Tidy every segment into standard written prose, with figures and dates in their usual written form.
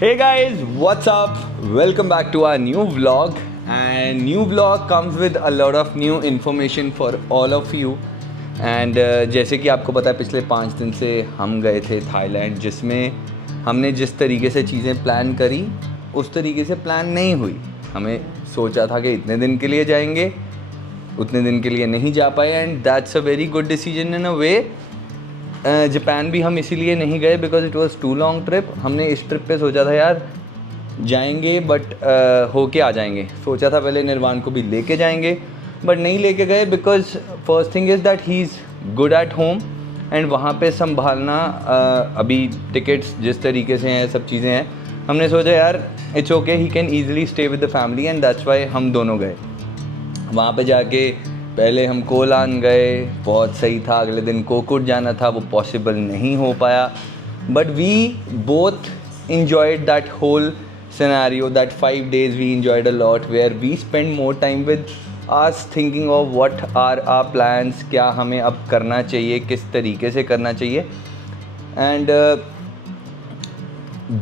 Hey guys, what's up? Welcome back to our new vlog, and new vlog comes with a lot of new information for all of you. And जैसे कि आपको पता है पिछले 5 दिन से हम गए थे थाईलैंड, जिसमें हमने जिस तरीके से चीज़ें प्लान करी उस तरीके से प्लान नहीं हुई। हमें सोचा था कि इतने दिन के लिए जाएंगे, उतने दिन के लिए नहीं जा पाए, and that's a very good decision in a way. Japan भी हम इसीलिए नहीं गए because it was too long trip. हमने इस ट्रिप पे सोचा था यार जाएंगे बट होके आ जाएंगे। सोचा था पहले निर्वाण को भी लेके जाएंगे बट नहीं लेके गए because first thing is that he is good at home, and वहाँ पे संभालना अभी टिकट्स जिस तरीके से हैं, सब चीज़ें हैं, हमने सोचा यार it's okay, he can easily stay with the family, and that's why हम दोनों गए। वहाँ पे जाके पहले हम कोलान गए, बहुत सही था। अगले दिन कोकुट जाना था, वो पॉसिबल नहीं हो पाया, but we both enjoyed that whole scenario. That 5 days we enjoyed a lot, where we spent more time with us thinking of what are our plans, क्या हमें अब करना चाहिए, किस तरीके से करना चाहिए, and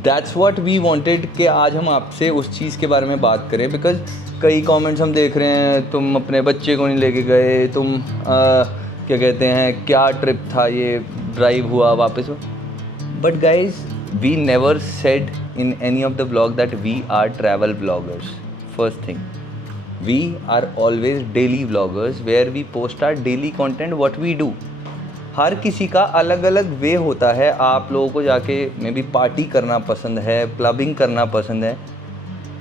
that's what we wanted कि आज हम आपसे उस चीज़ के बारे में बात करें। बिकॉज कई कमेंट्स हम देख रहे हैं, तुम अपने बच्चे को नहीं लेके गए, तुम क्या कहते हैं, क्या ट्रिप था ये, ड्राइव हुआ वापस। But guys we never said in any of the vlog that we are travel vloggers. First thing, we are always daily vloggers where we post our daily content what we do. हर किसी का अलग अलग वे होता है। आप लोगों को जाके मे बी पार्टी करना पसंद है, क्लबिंग करना पसंद है,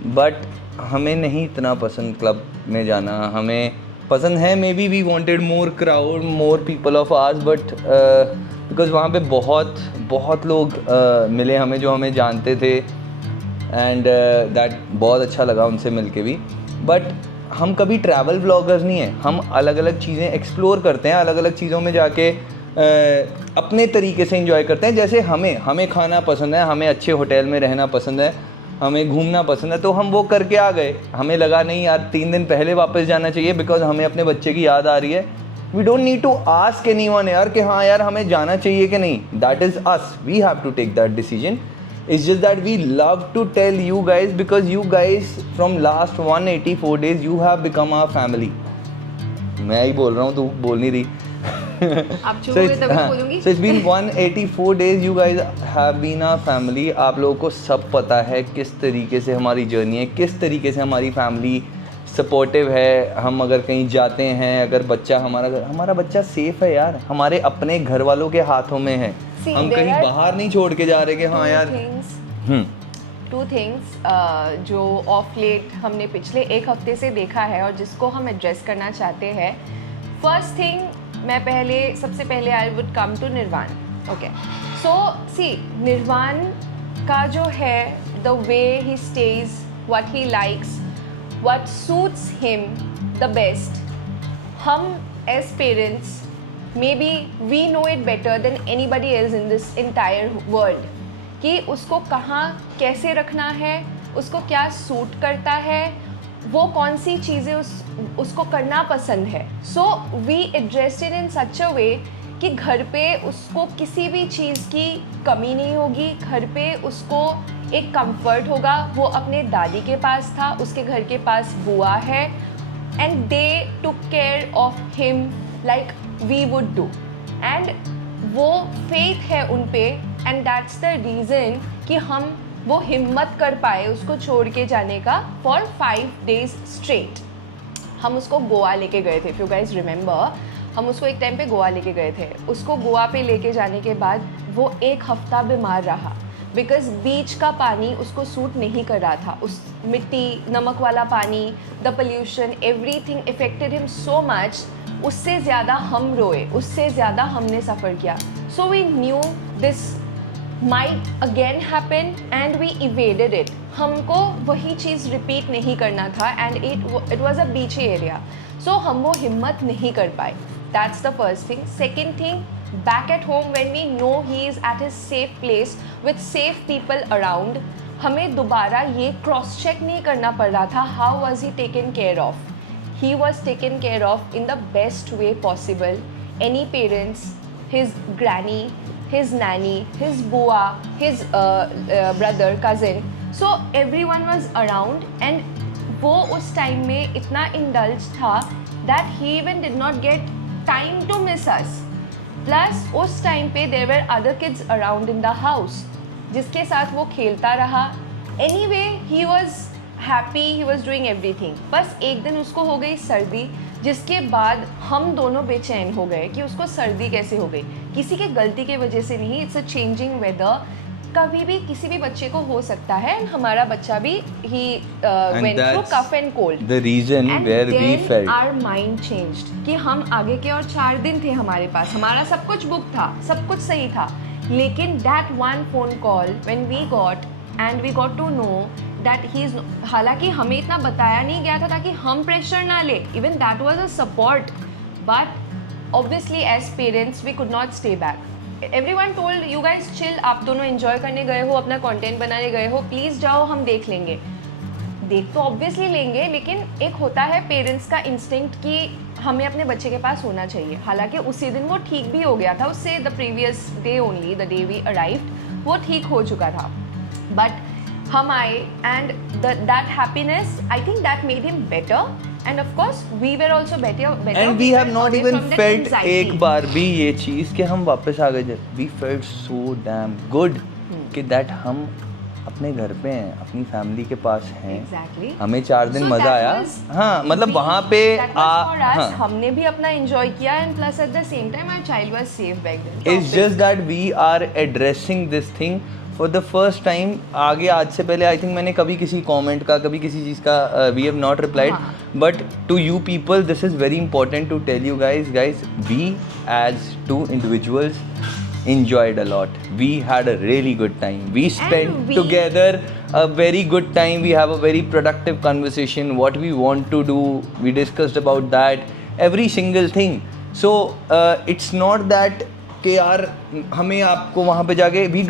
बट हमें नहीं इतना पसंद क्लब में जाना। हमें पसंद है, may B we wanted more crowd, more people off hours, but because वहाँ पे बहुत लोग मिले हमें जो हमें जानते थे, एंड दैट बहुत अच्छा लगा उनसे मिल के भी। बट हम कभी ट्रैवल व्लॉगर्स नहीं हैं। हम अलग अलग चीज़ें एक्सप्लोर करते हैं, अलग अलग चीज़ों में जाके अपने तरीके से एंजॉय करते हैं। जैसे हमें खाना पसंद है, हमें अच्छे होटल में रहना पसंद है, हमें घूमना पसंद है, तो हम वो करके आ गए। हमें लगा नहीं यार 3 दिन पहले वापस जाना चाहिए बिकॉज हमें अपने बच्चे की याद आ रही है। We don't need to ask anyone यार कि हाँ यार हमें जाना चाहिए कि नहीं। That is us, we have to take that decision. It's just that we love to tell you guys because you guys from last 184 days you have become our family. मैं ही बोल रहा हूँ, तू बोल नहीं रही। आप चुप हो गए तभी बोलूंगी। So it's been 184 days you guys have been our family। आप लोगों को सब पता है किस तरीके से हमारी जर्नी है, किस तरीके से हमारी फैमिली सपोर्टिव है। हम अगर कहीं जाते हैं, अगर बच्चा हमारा बच्चा सेफ है यार, हमारे अपने घर वालों के हाथों में है। हम कहीं बाहर नहीं छोड़ के जा रहे कि हाँ यार। टू थिंग्स जो ऑफ लेट हमने पिछले एक हफ्ते से देखा है और जिसको हम एड्रेस करना चाहते हैं। फर्स्ट थिंग, मैं सबसे पहले I would come to Nirvaan. Okay, so see, Nirvaan का जो है the way he stage, what he likes, what suits him the best, हम as parents may be we know it better than anybody else in this entire world कि उसको कहाँ कैसे रखना है, उसको क्या सूट करता है, वो कौन सी चीज़ें उसको करना पसंद है। सो वी एड्रेस्ड इन सच अ वे कि घर पे उसको किसी भी चीज़ की कमी नहीं होगी। घर पे उसको एक कंफर्ट होगा। वो अपने दादी के पास था, उसके घर के पास बुआ है, and they took care of him like we would do, and वो फेथ है उन पे, एंड दैट्स द रीज़न कि हम वो हिम्मत कर पाए उसको छोड़ के जाने का फॉर 5 days स्ट्रेट। हम उसको गोवा लेके गए थे। इफ़ यू गाइज रिमेंबर, हम उसको एक टाइम पे गोवा लेके गए थे। उसको गोवा पे लेके जाने के बाद वो 1 हफ्ता बीमार रहा बिकॉज बीच का पानी उसको सूट नहीं कर रहा था। उस मिट्टी, नमक वाला पानी, the pollution, everything affected him so much. उससे ज़्यादा हम रोए, उससे ज़्यादा हमने सफ़र किया। So we knew this might again happen and we evaded it। हमको वही चीज़ रिपीट नहीं करना था, and it was a beachy area, so हम वो हिम्मत नहीं कर पाए। That's the first thing। Second thing, back at home when we know he is at his safe place with safe people around, हमें दोबारा ये क्रॉस चेक नहीं करना पड़ रहा था how was he taken care of। He was taken care of in the best way possible। Any parents, his granny, his nanny, his bua, his brother, cousin. So everyone was around and वो उस time में इतना indulged था that he even did not get time to miss us. Plus उस time पे there were other kids around in the house जिसके साथ वो खेलता रहा. Anyway, he was happy, he was doing everything. बस एक दिन उसको हो गई सर्दी, जिसके बाद हम दोनों बेचैन हो गए कि उसको सर्दी कैसे हो गई. किसी के गलती की वजह से नहीं, इट्स अ चेंजिंग वेदर. कभी भी किसी भी बच्चे को हो सकता है एंड हमारा बच्चा भी he went through cough and cold. The reason And where we then felt our mind changed कि हम आगे के और 4 दिन थे हमारे पास, हमारा सब कुछ बुक था, सब कुछ सही था, लेकिन that one phone call when we got and we got to know that he is, हालांकि हमें इतना बताया नहीं गया था ताकि हम प्रेशर ना ले, even that was a support, but obviously as parents we could not stay back. Everyone told you guys chill, आप दोनों enjoy करने गए हो, अपना content बनाने गए हो, प्लीज़ जाओ, हम देख लेंगे. देख तो ऑब्वियसली लेंगे, लेकिन एक होता है पेरेंट्स का इंस्टिंक्ट कि हमें अपने बच्चे के पास होना चाहिए. हालांकि उसी दिन वो ठीक भी हो गया था, उससे the previous day only, the day we arrived, वो ठीक हो चुका था. बट हम आए and that happiness, I think that made him better. And of course, we were also better. And we have not even felt एक बार भी ये चीज़ कि हम वापस आ गए. We felt so damn good कि that हम अपने घर पे हैं, अपनी फैमिली के पास हैं. Exactly. हमें 4 दिन मज़ा आया. हाँ, मतलब वहाँ पे हाँ, हमने भी अपना enjoy किया and plus at the same time our child was safe back then. It's just that we are addressing this thing for the first time. आगे आज से पहले आई थिंक मैंने कभी किसी कमेंट का, कभी किसी चीज़ का we have not replied, but to you people this is very important to tell you guys we as 2 individuals enjoyed a lot. We had a really good time. We spent together a very good time. We have a very productive conversation. What we want to do, we discussed about that. Every single thing. So it's not that कि यार हमें आपको वहाँ पे जाके we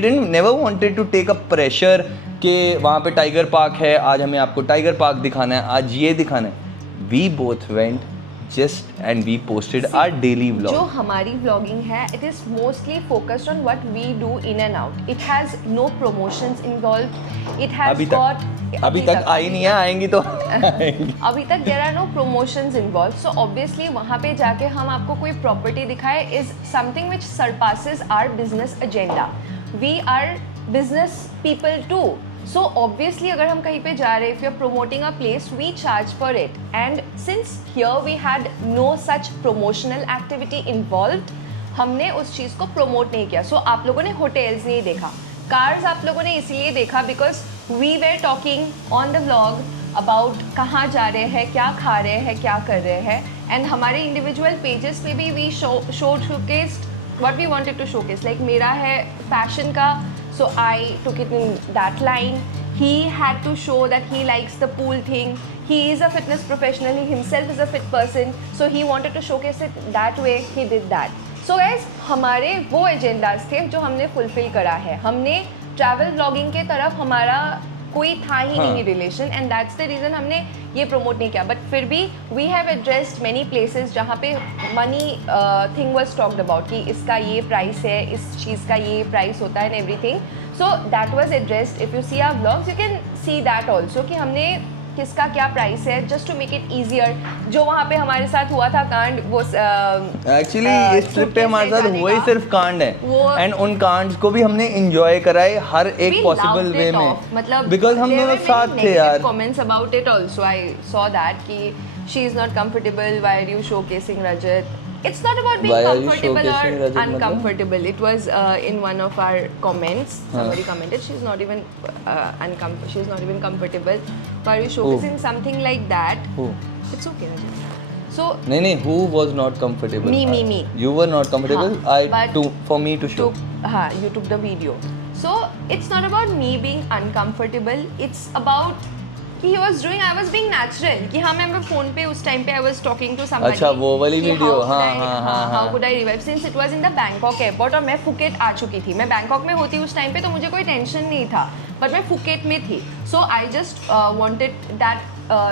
didn't never wanted to take a pressure कि वहाँ पे टाइगर पार्क है, आज हमें आपको टाइगर पार्क दिखाना है, आज ये दिखाना है. We both went just and we posted our daily vlog. जो हमारी vlogging है, it is mostly focused on what we do in and out. It has no promotions involved. It has अभी तक आई नहीं है, आएंगी तो आएंगी. अभी तक there are no promotions involved. So obviously वहाँ पे जाके हम आपको कोई property दिखाए is something which surpasses our business agenda. We are business people too. So obviously अगर हम कहीं पे जा रहे हैं, if we are promoting a place, we charge for it. And since here we had no such promotional activity involved, हमने उस चीज़ को promote नहीं किया. So आप लोगों ने hotels नहीं देखा, cars आप लोगों ने इसीलिए देखा because we were talking on the vlog about कहाँ जा रहे हैं, क्या खा रहे हैं, क्या कर रहे हैं. And हमारे individual pages पे भी we showcased what we wanted to showcase. Like मेरा है fashion का, so I took it in that line. He had to show that he likes the pool thing. He is a fitness professional. He himself is a fit person. So he wanted to showcase it that way. He did that. So guys, हमारे वो agendas थे जो हमने fulfil करा है. हमने travel blogging के तरफ हमारा कोई था ही नहीं relation, and that's the reason हमने ये प्रमोट नहीं किया. बट फिर भी we have addressed many places जहाँ पे money thing was talked about कि इसका ये प्राइस है, इस चीज़ का ये प्राइस होता है and everything. So that was addressed. If you see our vlogs you can see that also कि हमने किसका क्या प्राइस है, just to make it easier. जो वहाँ पे हमारे साथ हुआ था कांड, वो एक्चुअली इस ट्रिप पे हमारे साथ हुआ ही सिर्फ कांड है, एंड उन कांड्स को भी हमने एंजॉय कराए हर एक पॉसिबल वे में, मतलब बिकॉज हम दोनों साथ थे यार. Comments about it also I saw that कि she is not comfortable, why are you showcasing Rajat. It's not about being comfortable or uncomfortable. It was in one of our comments. Somebody commented she's not even she's not even comfortable. Why are you showcasing something like that? Who? It's okay, Rajat. So नहीं, who was not comfortable? Me. You were not comfortable. For me to show. You took the video. So it's not about me being uncomfortable. It's about he was doing, I was being natural कि हाँ मैं phone पे उस time पे I was talking to somebody. अच्छा वो वाली video. हाँ. How could I revive since it was in the Bangkok airport और मैं फुकेट आ चुकी थी. मैं बैंकॉक में होती उस टाइम पे तो मुझे कोई टेंशन नहीं था. बट मैं फुकेट में थी. So I just wanted that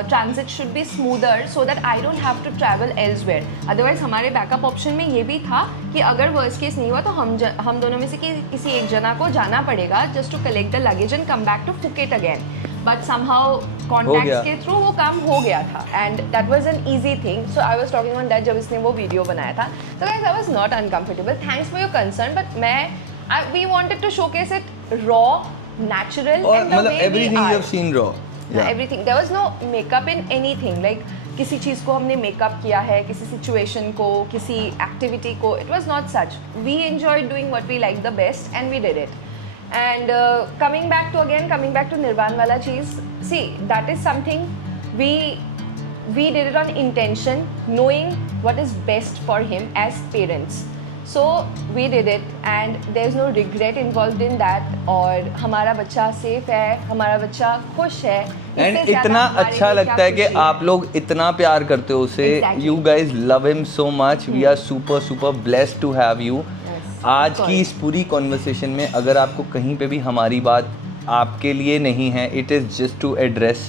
transit should be smoother so that I don't have to travel elsewhere. Otherwise हमारे बैकअप ऑप्शन में ये भी था कि अगर वर्स्ट केस नहीं हुआ तो हम दोनों में से किसी एक जना को जाना पड़ेगा just to collect the luggage and come back to Phuket again. But somehow contacts के थ्रू वो काम हो गया था and that was an easy thing. So I was talking on that जब इसने वो वीडियो बनाया था. तो guys I was not uncomfortable. Thanks for your concern, but we wanted to showcase it raw, natural और एंड द मतलब way everything you have scene raw. Everything. There was no makeup in anything. Like किसी चीज़ को हमने makeup किया है, किसी situation को, किसी एक्टिविटी को. It was not such. We enjoyed doing what we like the best and we did it. And coming back to Nirvan wala cheez, see, that is something we did it on intention, knowing what is best for him as parents. So we did it and there's no regret involved in that. और हमारा बच्चा safe है, हमारा बच्चा खुश है. And इतना अच्छा लगता है कि आप लोग इतना प्यार करते हो उसे. You guys love him so much. We are super blessed to have you. आज की इस पूरी कॉन्वर्सेशन में अगर आपको कहीं पे भी हमारी बात आपके लिए नहीं है, it is just to address,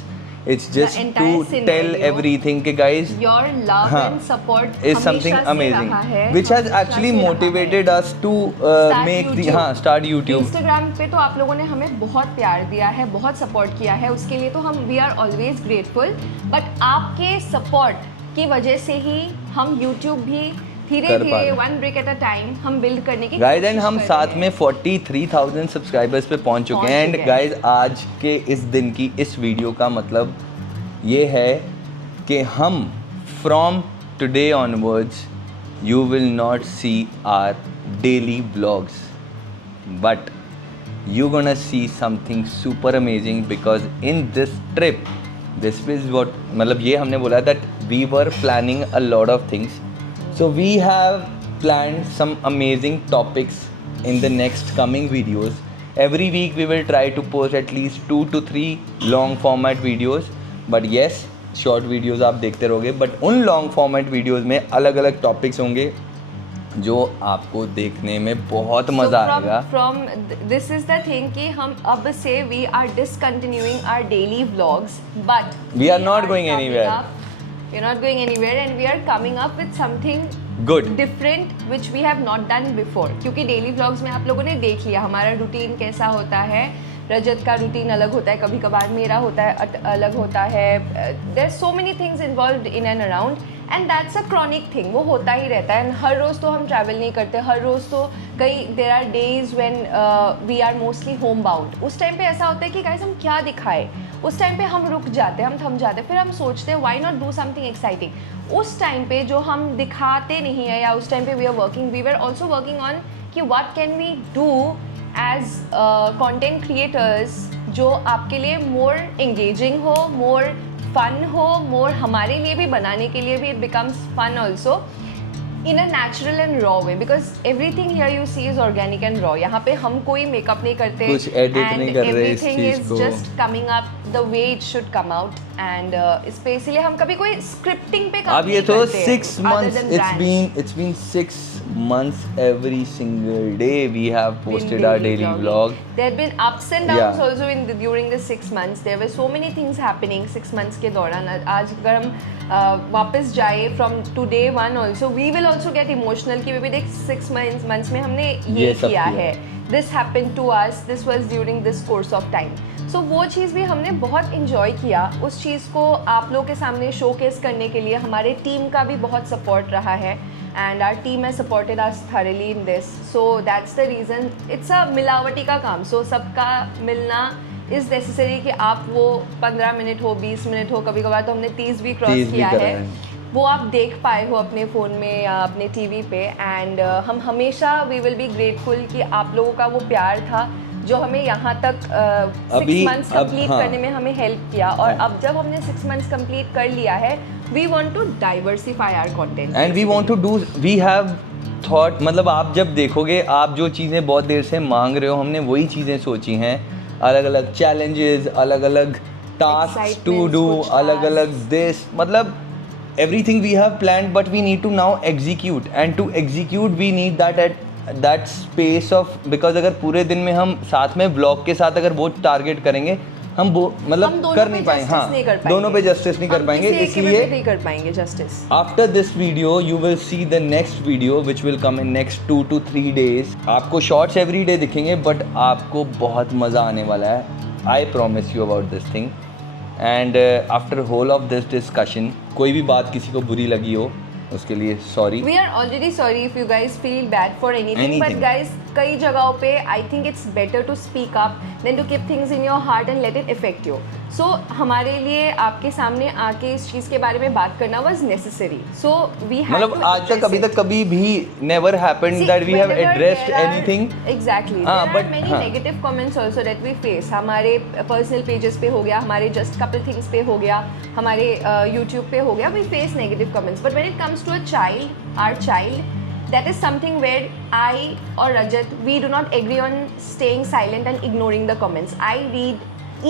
it's just to tell everything कि guys your love and support is something amazing which has actually motivated us to make the start YouTube. Instagram पे तो आप लोगों ने हमें बहुत प्यार दिया है, बहुत सपोर्ट किया है, उसके लिए तो हम we are always grateful. But आपके सपोर्ट की वजह से ही हम यूट्यूब भी धीरे-धीरे one break at a time हम बिल्ड करने की गाइज. एंड हम साथ में 43,000 सब्सक्राइबर्स पे पहुंच चुके हैं. एंड गाइज आज के इस दिन की इस वीडियो का मतलब ये है कि हम from today onwards you will not see our daily blogs, but you gonna see something super amazing because in this trip this is what मतलब ये हमने बोला that we were planning a lot of things. So we have planned some amazing topics in the next coming videos. Every week we will try to post at least 2 to 3 long format videos. But yes, short videos आप देखते रहोगे. But उन long format videos में अलग अलग topics होंगे जो आपको देखने में बहुत मज़ा आएगा. From this is the thing कि हम अब से we are discontinuing our daily vlogs, but we are not going anywhere. We're not going anywhere and we are coming up with something good, different which we have not done before. क्योंकि daily vlogs में आप लोगों ने देख लिया हमारा routine कैसा होता है. रजत का रूटीन अलग होता है, कभी कभार मेरा होता है अलग होता है. There are so many things involved in and around and that's a chronic thing. वो होता ही रहता है. हर रोज़ तो हम ट्रैवल नहीं करते, हर रोज़ तो कई there are days when we are mostly homebound. उस टाइम पे ऐसा होता है कि guys हम क्या दिखाएं. उस टाइम पे हम रुक जाते हैं, हम थम जाते हैं, फिर हम सोचते हैं why not do something exciting. उस टाइम पे जो हम दिखाते नहीं है या उस टाइम पे we were also working on कि what can we do as content creators जो आपके लिए मोर एंगेजिंग हो, मोर फन हो, मोर हमारे लिए भी बनाने के लिए भी it becomes fun also in a natural and raw way because everything here you see is organic and raw. यहाँ पे हम कोई मेकअप नहीं करते, कुछ edit नहीं कर रहे इस चीज़ को. everything is just coming up the way it should come out and इसलिए हम कभी कोई scripting पे काम अब ये नहीं तो करते. 6 months it's been 6 months every single day we have posted our daily vlog. There have been ups and downs also during the 6 months. There were so many things happening 6 months के दौरान. आज अगर हम वापस जाए from today one also we will also get emotional कि देख 6 months में हमने ये किया है. This happened to us. This was during this course of time. So वो चीज़ भी हमने बहुत enjoy किया. उस चीज़ को आप लोगों के सामने showcase करने के लिए हमारे टीम का भी बहुत support रहा है. And our team has supported us thoroughly in this. So that's the reason. It's a मिलावटी का काम. So सबका मिलना is necessary कि आप वो 15 मिनट हो, 20 मिनट हो, कभी कभार तो हमने 30 भी क्रॉस किया है, वो आप देख पाए हो अपने फ़ोन में या अपने टीवी पे. एंड हम हमेशा वी विल बी ग्रेटफुल कि आप लोगों का वो प्यार था जो हमें यहाँ तक 6 मंथ्स कंप्लीट करने में हमें हेल्प किया. और अब जब हमने 6 मंथ्स कंप्लीट कर लिया है we want to diversify our content and we want to do we have thought. मतलब आप जब देखोगे आप जो चीज़ें बहुत देर से मांग रहे हो हमने वही चीज़ें सोची हैं. अलग अलग चैलेंजेस, अलग अलग टास्क टू डू, अलग अलग दिस, मतलब everything we have planned but we need to now execute and to execute we need that at that space of, because अगर पूरे दिन में हम साथ में ब्लॉग के साथ अगर वो टारगेट करेंगे हम वो मतलब कर नहीं पाएंगे, हाँ दोनों पे जस्टिस नहीं कर पाएंगे, इसलिए नहीं कर पाएंगे justice. After this video you will see the next video which will come in next 2 to 3 days। आपको शॉर्ट्स एवरी डे दिखेंगे बट आपको बहुत मज़ा आने वाला है, I promise you about this thing. And after whole of this discussion कोई भी बात किसी को बुरी लगी हो उसके लिए sorry. We are already sorry if you guys feel bad for anything, but guys कई जगहों पे I think it's better to speak up than to keep things in your heart and let it effect you. So हमारे लिए आपके सामने आके इस चीज़ के बारे में बात करना was necessary, so we have मतलब आज तक अभी तक कभी भी never happened that we have addressed anything. Exactly, there are many negative comments also that we face. हमारे पर्सनल पेजेस पे हो गया, हमारे जस्ट कपल थिंग्स पे हो गया, हमारे यूट्यूब पे हो गया, we face negative comments, but when it comes to a child, our child, that is something where I or Rajat, we do not agree on staying silent and ignoring the comments. I read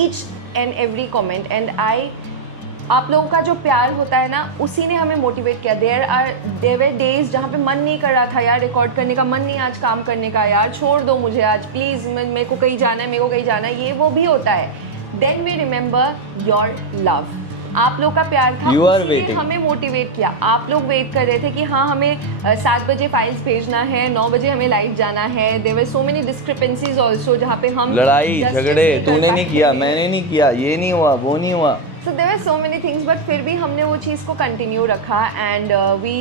each and every comment and आप लोगों का जो प्यार होता है ना उसी ने हमें मोटिवेट किया। there were days जहाँ पे मन नहीं कर रहा था यार, रिकॉर्ड करने का मन नहीं, आज काम करने का, यार छोड़ दो मुझे आज प्लीज़, मेरे को कहीं जाना है, मेरे को कहीं जाना है, ये वो भी होता है। Then we remember your love, आप लोग का प्यार था, उसी ने हमें मोटिवेट किया। आप लोग वेट कर रहे थे कि हाँ हमें 7 बजे फाइल्स भेजना है, 9 बजे हमें लाइव जाना है। There were so many discrepancies also जहाँ पे हम लड़ाई झगड़े, तूने नहीं किया, मैंने नहीं किया, ये नहीं हुआ, वो नहीं हुआ। So there were so many things, but फिर भी हमने वो चीज़ को कंटिन्यू रखा and we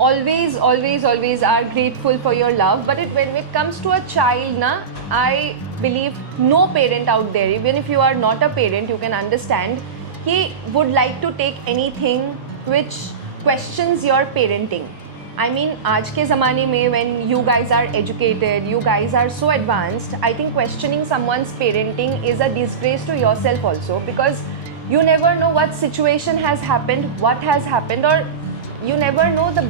always are grateful for your love. But when it comes to a child na, I believe no parent out there, even if you are not a parent, you can understand, he would like to take anything which questions your parenting. I mean, आज के ज़माने में when you guys are educated, you guys are so advanced, I think questioning someone's parenting is a disgrace to yourself also, because you never know what situation has happened, what has happened, or you never know the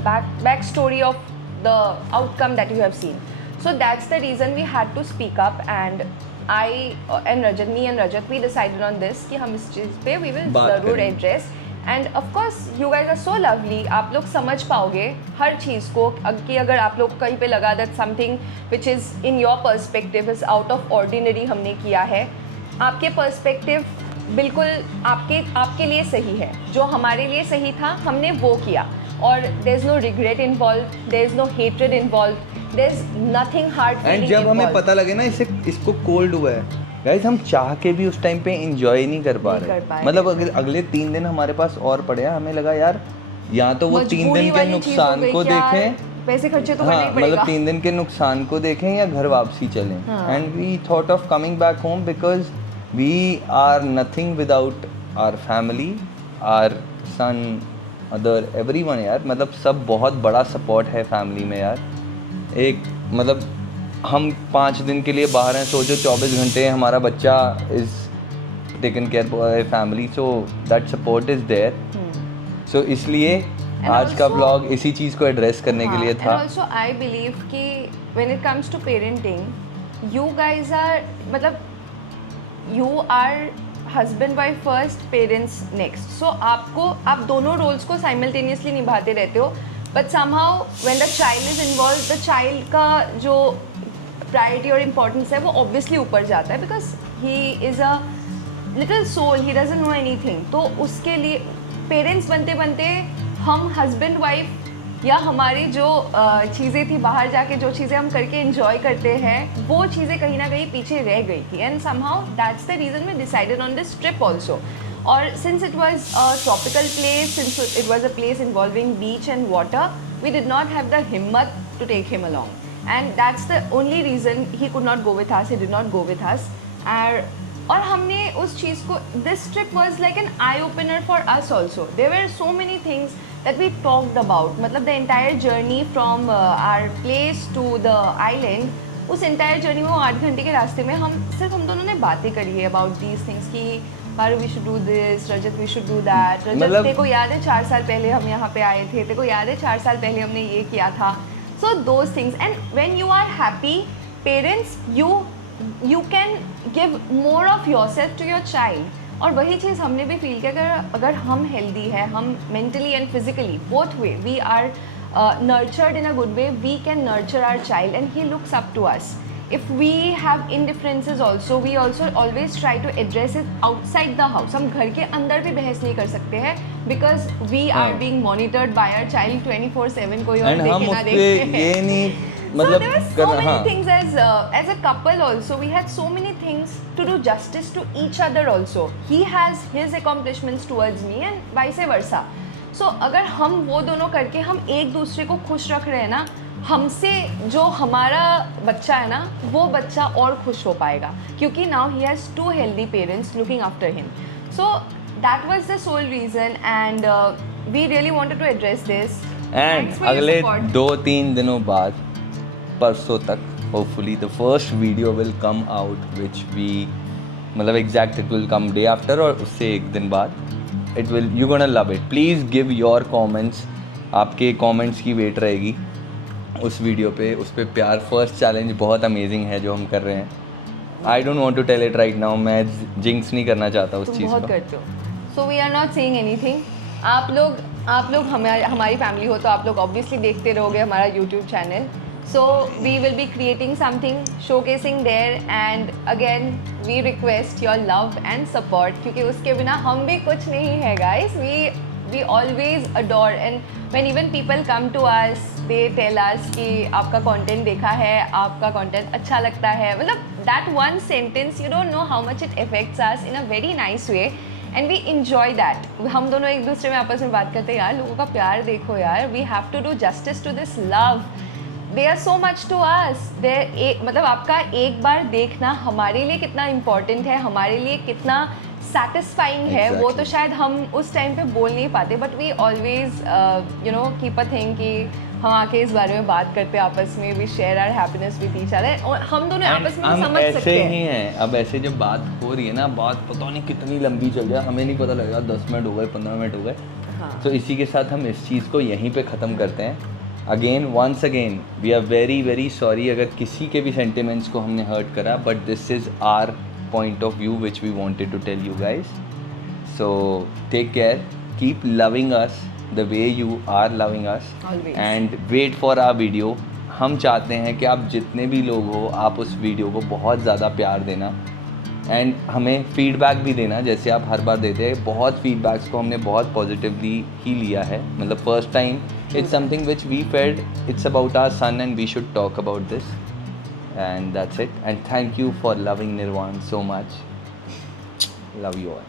back story of the outcome that you have seen. So that's the reason we had to speak up, and me and Rajat, we decided on this कि हम इस चीज़ पे we will ज़रूर address. And of course you guys are so lovely, आप लोग समझ पाओगे हर चीज़ को कि अगर आप लोग कहीं पे लगा that something which is in your perspective is out of ordinary हमने किया है, आपके पर्सपेक्टिव बिल्कुल आपके लिए सही है, जो हमारे लिए सही था हमने वो किया, और there is no regret involved, there is no hatred involved, there is nothing hard feeling involved. जब हमें पता लगे ना इसको कोल्ड हुआ है गाइस, हम चाह के भी उस टाइम पे एंजॉय नहीं कर पा रहे। मतलब अगले 3 दिन हमारे पास और पड़े हैं, हमें लगा यार या तो वो 3 दिन के नुकसान को देखें, पैसे खर्चे तो करने ही पड़ेगा, मतलब 3 दिन के नुकसान को देखें या घर वापसी चलें। And we thought of coming back home because we are nothing without our family, our son, other everyone यार। मतलब सब बहुत बड़ा सपोर्ट है फैमिली में यार। एक मतलब हम 5 दिन के लिए बाहर हैं, सोचो 24 घंटे हमारा बच्चा is taken care by family, so that support is there. So इसलिए आज का ब्लॉग इसी चीज़ को एड्रेस करने के लिए था। ऑल्सो आई बिलीव कि when it comes to parenting, you guys are, मतलब you are husband wife first, parents next. So आप दोनों रोल्स को साइमल्टेनियसली निभाते रहते हो, but somehow when the child is involve, the child का जो प्रायोरिटी और इम्पोर्टेंस है वो ऑब्वियसली ऊपर जाता है, because he is a little soul, he doesn't know anything. तो उसके लिए पेरेंट्स बनते बनते हम हस्बैंड वाइफ या हमारी जो चीज़ें थी बाहर जाके, जो चीज़ें हम करके एंजॉय करते हैं, वो चीज़ें कहीं ना कहीं पीछे रह गई थी। And somehow that's the reason we decided on this trip also. और since it was a tropical place, since it was a place involving beach and water, we did not have the हिम्मत to take him along, and that's the only reason he could not go with us, he did not go with us. और हमने उस चीज़ को, this trip was like an eye opener for us also. There were so many things that we talked about, मतलब the entire journey from our place to the island, उस entire journey में वो 8 घंटे के रास्ते में हम दोनों ने बातें करी है about these things कि Paru, we should do this, Rajat, we should do that. Rajat, तेरे को याद है 4 साल पहले हम यहाँ पे आए थे, तेरे को याद है 4 साल पहले हमने ये किया था। So those things, and when you are happy, parents, you can give more of yourself to your child. और वही चीज़ हमने भी फील किया, अगर हम हेल्दी है, हम mentally and physically both way we are nurtured in a good way, we can nurture our child and he looks up to us. If we have indifferences also, we also always try to address it outside the house. हम घर के अंदर भी बहस नहीं कर सकते हैं because we are हाँ. being monitored by our child 24/7 कोई और एंड हम देखे ना उस पे देखे. ये नहीं So मतलब there were so करना many हाँ things as a couple also. We had so many things to do justice to each other also. He has his accomplishments towards me and vice versa. So अगर हम वो दोनों करके हम एक दूसरे को खुश रख रहे हैं ना, हमसे जो हमारा बच्चा है ना वो बच्चा और खुश हो पाएगा क्योंकि now he has 2 healthy parents looking after him. So that was the sole reason and we really wanted to address this. And Thanks for your अगले support. 2-3 दिनों बाद परसों तक hopefully the first video will come out which we मतलब exact it will come day after और उससे एक दिन बाद it will you gonna love it. Please give your comments. आपके कमेंट्स की वेट रहेगी उस वीडियो पे. उस पर प्यार फर्स्ट चैलेंज बहुत अमेजिंग है जो हम कर रहे हैं. I don't want to tell it right now. मैं जिंक्स नहीं करना चाहता उस तुम चीज़ बहुत को. करते हो. So we are not saying anything. आप लोग हमारी फैमिली हो तो आप लोग ऑब्वियसली देखते रहोगे हमारा YouTube channel. So we will be creating something showcasing there and again we request your love and support क्योंकि उसके बिना हम भी कुछ नहीं है guys. we always adore and when even people come to us they tell us कि आपका content देखा है, आपका content अच्छा लगता है. मतलब that one sentence you don't know how much it affects us in a very nice way and we enjoy that. हम दोनों एक दूसरे में आपस में बात करते हैं यार लोगों का प्यार देखो यार. We have to do justice to this love. They are so much to us. मतलब आपका एक बार देखना हमारे लिए कितना important है, हमारे लिए कितना satisfying है वो तो शायद हम उस टाइम पे बोल नहीं पाते. But we always you know keep a thing कि हम आके इस बारे में बात करते हैं आपस में. We share our happiness with each other और हम दोनों आपस में हम समझ ऐसे सकते ही हैं. हैं. अब ऐसे जब बात हो रही है ना बात पता नहीं कितनी लंबी चल जाए हमें नहीं पता लगेगा. 10 मिनट हो गए 15 मिनट हो गए. हाँ. तो इसी के साथ हम इस चीज़ को यहीं पे ख़त्म करते हैं. Again once again we are very very sorry अगर किसी के भी सेंटिमेंट्स को हमने हर्ट करा. But this is our point of view which we wanted to tell you guys. So take care, keep loving us the way you are loving us. Always. And wait for our video. हम चाहते हैं कि आप जितने भी लोग हो आप उस वीडियो को बहुत ज़्यादा प्यार देना एंड हमें फीडबैक भी देना जैसे आप हर बार देते हैं. बहुत फीडबैक्स को हमने बहुत पॉजिटिवली ही लिया है. मतलब first time it's something which we felt it's about our son and we should talk about this. And that's it. And thank you for loving Nirvan so much. Love you all.